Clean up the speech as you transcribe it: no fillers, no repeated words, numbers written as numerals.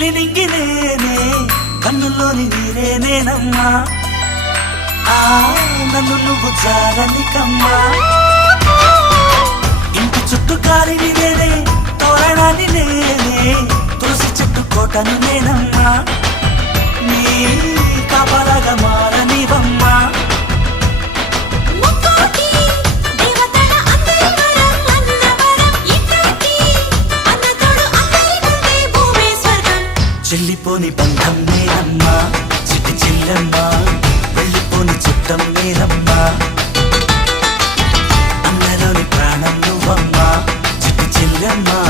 నీలినింగి నేనే కన్నుల్లోని నీరే నేనమ్మా నన్ను నువ్వు జారనికమ్మా ఇంటి చుట్టూ కాలిని నేనే తోరణాన్ని నేనే తులసి చెట్టు కోటను నేనమ్మా నీ కాపలాగా మారనివమ్మా చెల్లిపోని బంధం నేనమ్మా చిట్టి చెల్లమ్మా వెళ్ళిపోని చుట్టం నేనమ్మా అన్నలోని ప్రాణం నువ్వమ్మా చిట్టి చెల్లమ్మా